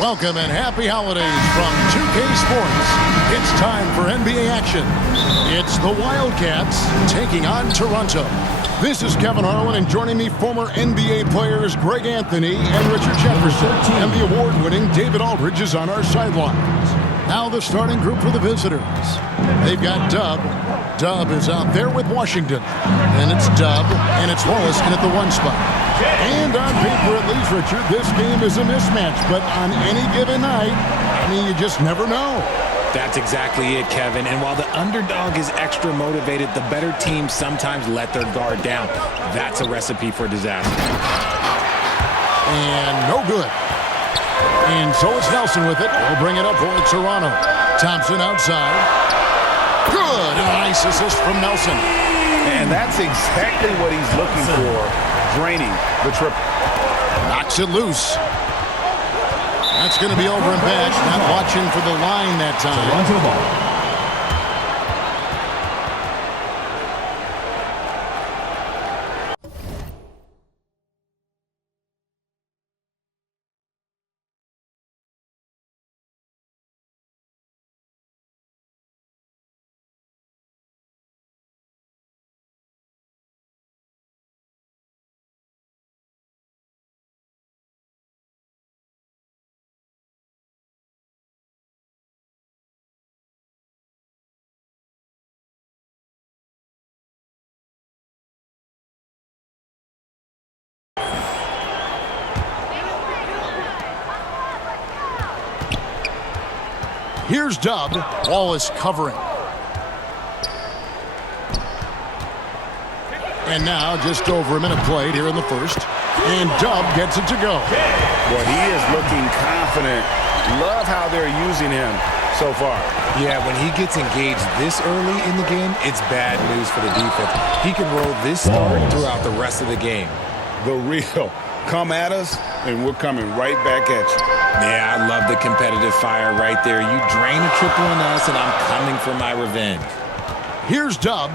Welcome and happy holidays from 2K Sports. It's time for NBA action. It's the Wildcats taking on Toronto. This is Kevin Harlan, and joining me, former NBA players Greg Anthony and Richard Jefferson. And the award-winning David Aldridge is on our sidelines. Now the starting group for the visitors. They've got Dub. Dub is out there with Washington. And it's Dub, and it's Wallace in at the 1 spot. And on paper, at least, Richard, this game is a mismatch. But on any given night, I mean, you just never know. That's exactly it, Kevin. And while the underdog is extra motivated, the better teams sometimes let their guard down. That's a recipe for disaster. And no good. And so it's Nelson with it. He'll bring it up for Toronto. Thompson outside. Good. A nice assist from Nelson. And that's exactly what he's looking for. Draining the triple. Knocks it loose. That's going to be over and back. Not watching for the line that time. Toronto ball. Here's Dub. Wallace covering. And now just over a minute played here in the first. And Dub gets it to go. Boy, he is looking confident. Love how they're using him so far. Yeah, when he gets engaged this early in the game, it's bad news for the defense. He can roll this start throughout the rest of the game. The real. Come at us, and we're coming right back at you. Yeah, I love the competitive fire right there. You drain a triple on us, and I'm coming for my revenge. Here's Dub.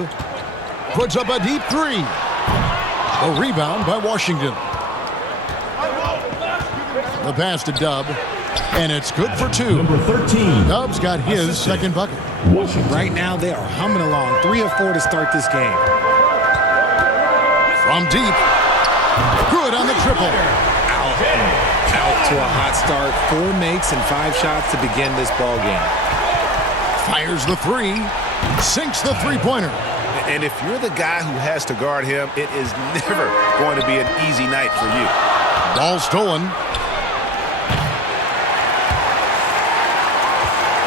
Puts up a deep three. A rebound by Washington. The pass to Dub. And it's good for 2. Number 13. Dub's got his second bucket. Right now, they are humming along. 3 of 4 to start this game. From deep. Good on the triple. Out to a hot start. 4 makes and 5 shots to begin this ball game. Fires the 3. Sinks the three-pointer. And if you're the guy who has to guard him, it is never going to be an easy night for you. Ball stolen.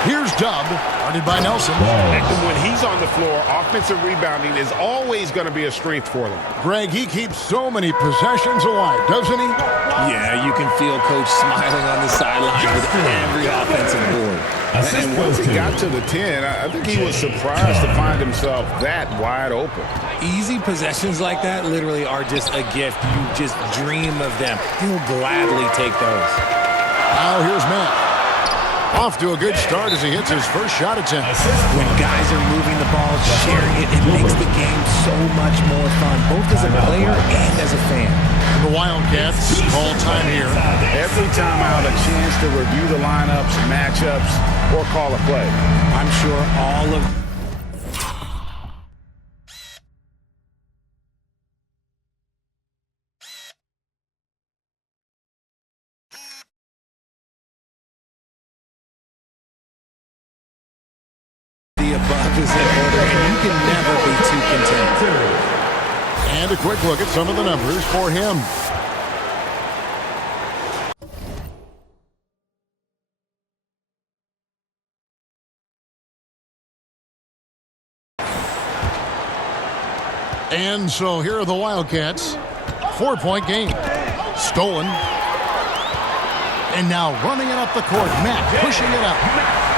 Here's Dub, guarded by Nelson. And when he's on the floor, offensive rebounding is always going to be a strength for them. Greg, he keeps so many possessions alive, doesn't he? Yeah, you can feel Coach smiling on the sidelines with every offensive board. And once he got to the 10, I think he was surprised to find himself that wide open. Easy possessions like that literally are just a gift. You just dream of them. He'll gladly take those. Now here's Matt. Off to a good start as he hits his first shot attempt. When guys are moving the ball, sharing it, it makes the game so much more fun, both as a player and as a fan. The Wildcats all time here. Every time out, a chance to review the lineups, matchups, or call a play. I'm sure all of above is in order, and you can never be too content. And a quick look at some of the numbers for him. And so here are the Wildcats. 4-point game. Stolen. And now running it up the court. Matt pushing it up.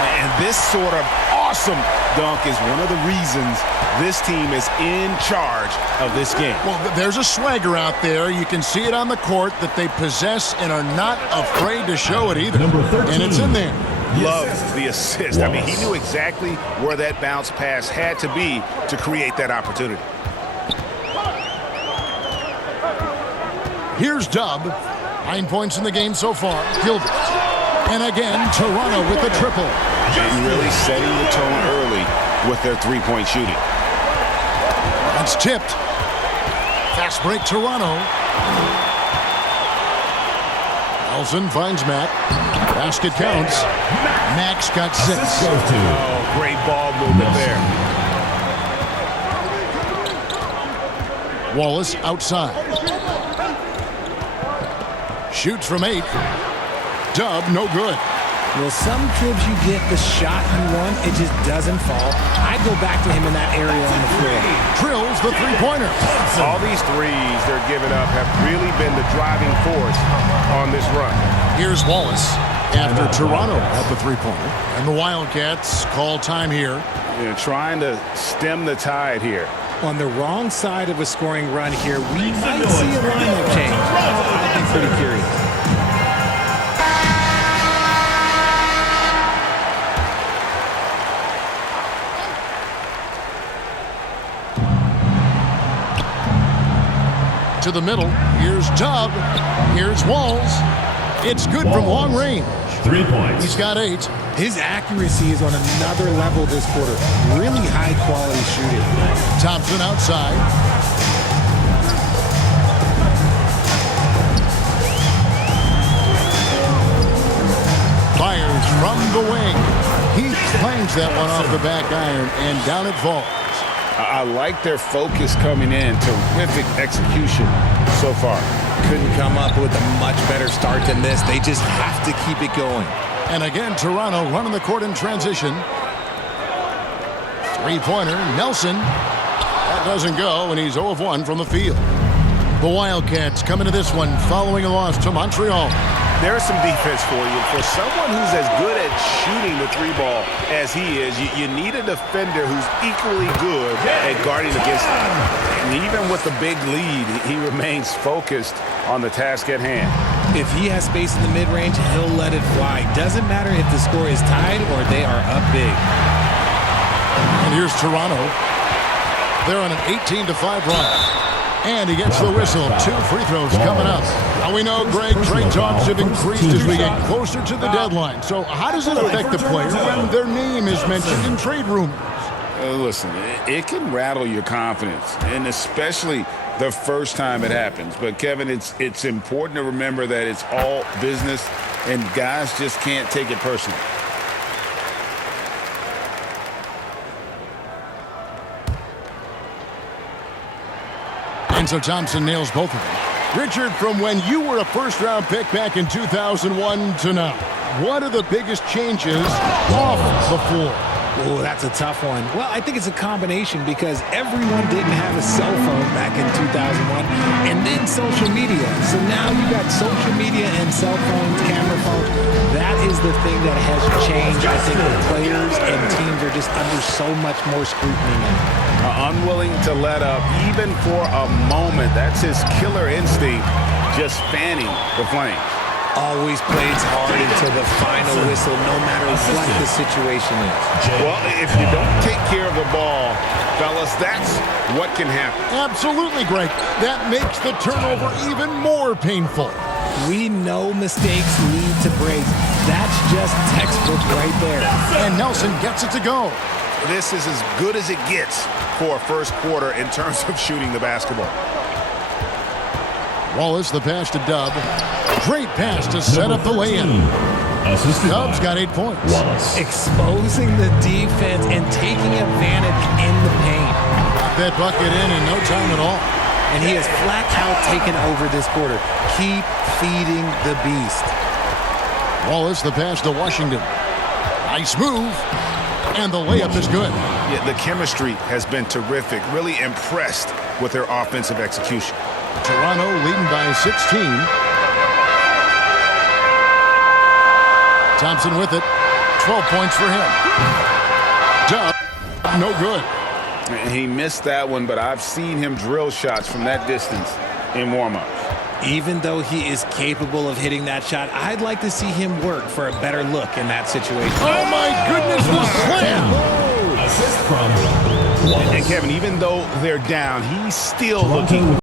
And this sort of awesome dunk is one of the reasons this team is in charge of this game. Well, there's a swagger out there. You can see it on the court that they possess and are not afraid to show it either. Number 13. And it's in there. Loves the assist. I mean, he knew exactly where that bounce pass had to be to create that opportunity. Here's Dub. 9 points in the game so far. Gilbert. And again, Toronto with the triple. And really setting the tone early with their three-point shooting. That's tipped. Fast break, Toronto. Nelson finds Matt. Basket counts. Max got 6. Oh, great ball movement there. Wallace outside. Shoots from 8. Dub, no good. Well, some trips you get the shot you want, it just doesn't fall. I'd go back to him in that area on the floor. Drills the three-pointer. All these threes they're giving up have really been the driving force on this run. Here's Wallace after Toronto at the three-pointer. And the Wildcats call time here. They're trying to stem the tide here. On the wrong side of a scoring run here, we might see a lineup change. I'd be pretty curious. To the middle. Here's Dub. Here's Walls. It's good from long range. 3 points. He's got 8. His accuracy is on another level this quarter. Really high-quality shooting. Thompson outside. Fires from the wing. He clangs that one off the back iron, and down it falls. I like their focus coming in. Terrific execution so far. Couldn't come up with a much better start than this. They just have to keep it going. And again, Toronto running the court in transition. Three-pointer, Nelson. That doesn't go, and he's 0 of 1 from the field. The Wildcats come into this one following a loss to Montreal. There's some defense for you. For someone who's as good at shooting the three ball as he is, you need a defender who's equally good at guarding against him. And even with the big lead, he remains focused on the task at hand. If he has space in the mid-range, he'll let it fly. Doesn't matter if the score is tied or they are up big. And here's Toronto. They're on an 18-5 run. And he gets the whistle. 2 free throws coming up. Now we know, Greg, trade talks have increased as we get closer to the deadline. So how does it affect the player when their name is mentioned in trade rumors? Listen, it can rattle your confidence, and especially the first time it happens. But, Kevin, it's important to remember that it's all business, and guys just can't take it personally. And so Thompson nails both of them. Richard, from when you were a first-round pick back in 2001 to now, what are the biggest changes off the floor? Oh, that's a tough one. Well, I think it's a combination because everyone didn't have a cell phone back in 2001 and then social media. So now you got social media and cell phones, camera phones. That is the thing that has changed. I think the players and teams are just under so much more scrutiny now. Unwilling to let up even for a moment. That's his killer instinct, just fanning the flames. Always plays hard until the final whistle, no matter what the situation is. Well, if you don't take care of the ball, fellas, that's what can happen. Absolutely, Greg. That makes the turnover even more painful. We know mistakes lead to breaks. That's just textbook right there. And Nelson gets it to go. This is as good as it gets for a first quarter in terms of shooting the basketball. Wallace, the pass to Dub. Great pass to set up the lay-in. Dub's got 8 points. Wallace. Exposing the defense and taking advantage in the paint. Got that bucket in no time at all. And he has flat out taken over this quarter. Keep feeding the beast. Wallace, the pass to Washington. Nice move. And the layup is good. Yeah, the chemistry has been terrific. Really impressed with their offensive execution. Toronto leading by 16. Thompson with it. 12 points for him. Dub, no good. He missed that one, but I've seen him drill shots from that distance in warm-ups. Even though he is capable of hitting that shot, I'd like to see him work for a better look in that situation. Oh, my goodness, the slam! Assist from And Kevin, even though they're down, he's still looking